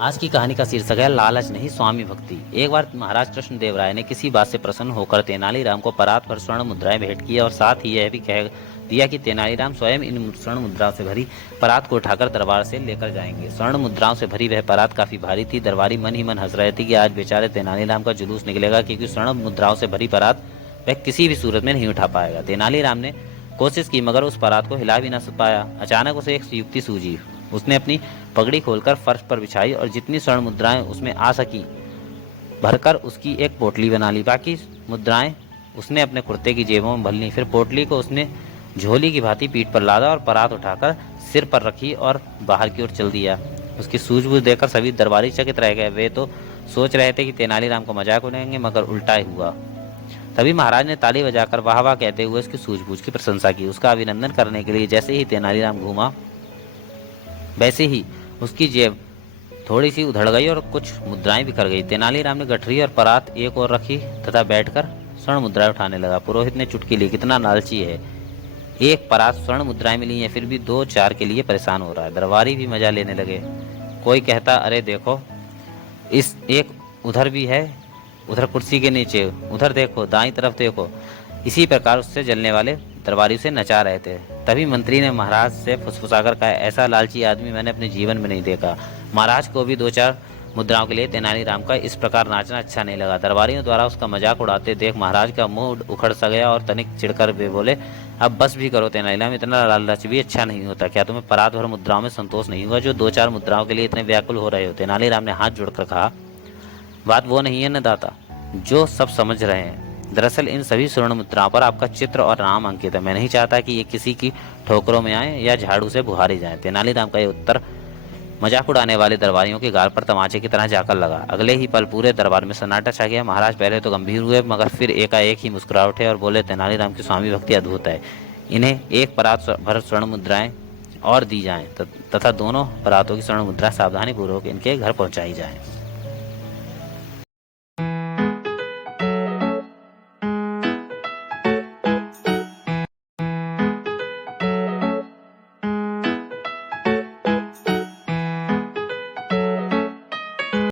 आज की कहानी का शीर्षक है लालच नहीं स्वामी भक्ति। एक बार महाराज कृष्णदेव राय ने किसी बात से प्रसन्न होकर तेनालीराम को परात भर स्वर्ण मुद्राएं भेंट की और साथ ही यह भी कह दिया कि तेनालीराम स्वयं इन स्वर्ण मुद्राओं से भरी परात को उठाकर दरबार से लेकर जाएंगे। स्वर्ण मुद्राओं से भरी वह परात काफी भारी थी। दरबारी मन ही मन हंस रहे थे कि आज बेचारे तेनालीराम का जुलूस निकलेगा, क्योंकि स्वर्ण मुद्राओं से भरी परात वह किसी भी सूरत में नहीं उठा पाएगा। तेनालीराम ने कोशिश की मगर उस परात को हिला भी न पाया। अचानक उसे एक युक्ति सूझी। उसने अपनी पगड़ी खोलकर फर्श पर बिछाई और जितनी स्वर्ण मुद्राएं उसमें आ सकी भरकर उसकी एक पोटली बना ली। बाकी मुद्राएं उसने अपने कुर्ते की जेबों में भर ली। फिर पोटली को उसने झोली की भांति पीठ पर लादा और परात उठाकर सिर पर रखी और बाहर की ओर चल दिया। उसकी सूझबूझ देखकर सभी दरबारी चकित रह गए। वे तो सोच रहे थे कि तेनालीराम को मजाक उड़ाएंगे, मगर उल्टा ही हुआ। तभी महाराज ने ताली बजाकर वाह वाह कहते हुए उसकी सूझबूझ की प्रशंसा की। उसका अभिनंदन करने के लिए जैसे ही तेनालीराम घूमा, वैसे ही उसकी जेब थोड़ी सी उधड़ गई और कुछ मुद्राएं बिखर गई। तेनालीराम ने गठरी और परात एक और रखी तथा बैठकर स्वर्ण मुद्राएं उठाने लगा। पुरोहित ने चुटकी ली, कितना लालची है, एक परात स्वर्ण मुद्राएं मिली हैं, फिर भी 2-4 के लिए परेशान हो रहा है। दरबारी भी मजा लेने लगे। कोई कहता अरे देखो, इस एक उधर भी है, उधर कुर्सी के नीचे, उधर देखो, दाईं तरफ देखो। इसी प्रकार उससे जलने वाले दरबारी उसे नचा रहे थे। तभी मंत्री ने महाराज से फुसफुसाकर कहा, ऐसा लालची आदमी मैंने अपने जीवन में नहीं देखा। महाराज को भी 2-4 मुद्राओं के लिए तेनालीराम का इस प्रकार नाचना अच्छा नहीं लगा। दरबारियों द्वारा उसका मजाक उड़ाते देख महाराज का मुंह उखड़ सा गया और तनिक चिढ़कर वे बोले, अब बस भी करो तेनालीराम, इतना लालच भी अच्छा नहीं होता। क्या तुम्हें परात भर मुद्राओं में संतोष नहीं हुआ जो 2-4 मुद्राओं के लिए इतने व्याकुल हो रहे हो? तेनालीराम ने हाथ जोड़कर कहा, बात वो नहीं है न दाता जो सब समझ रहे हैं। दरअसल इन सभी स्वर्ण मुद्राओं पर आपका चित्र और नाम अंकित है। मैं नहीं चाहता कि ये किसी की ठोकरों में आए या झाड़ू से बुहारी जाए। तेनालीराम का ये उत्तर मजाक उड़ाने वाले दरबारियों के गाल पर तमाचे की तरह जाकर लगा। अगले ही पल पूरे दरबार में सन्नाटा छा गया। महाराज पहले तो गंभीर हुए, मगर फिर एकाएक ही मुस्कुरा उठे और बोले, तेनालीराम की स्वामी भक्ति अद्भुत है। इन्हें एक परात भर स्वर्ण मुद्राएं और दी जाएं तथा दोनों परातों की स्वर्ण मुद्रा सावधानी पूर्वक इनके घर पहुंचाई जाए।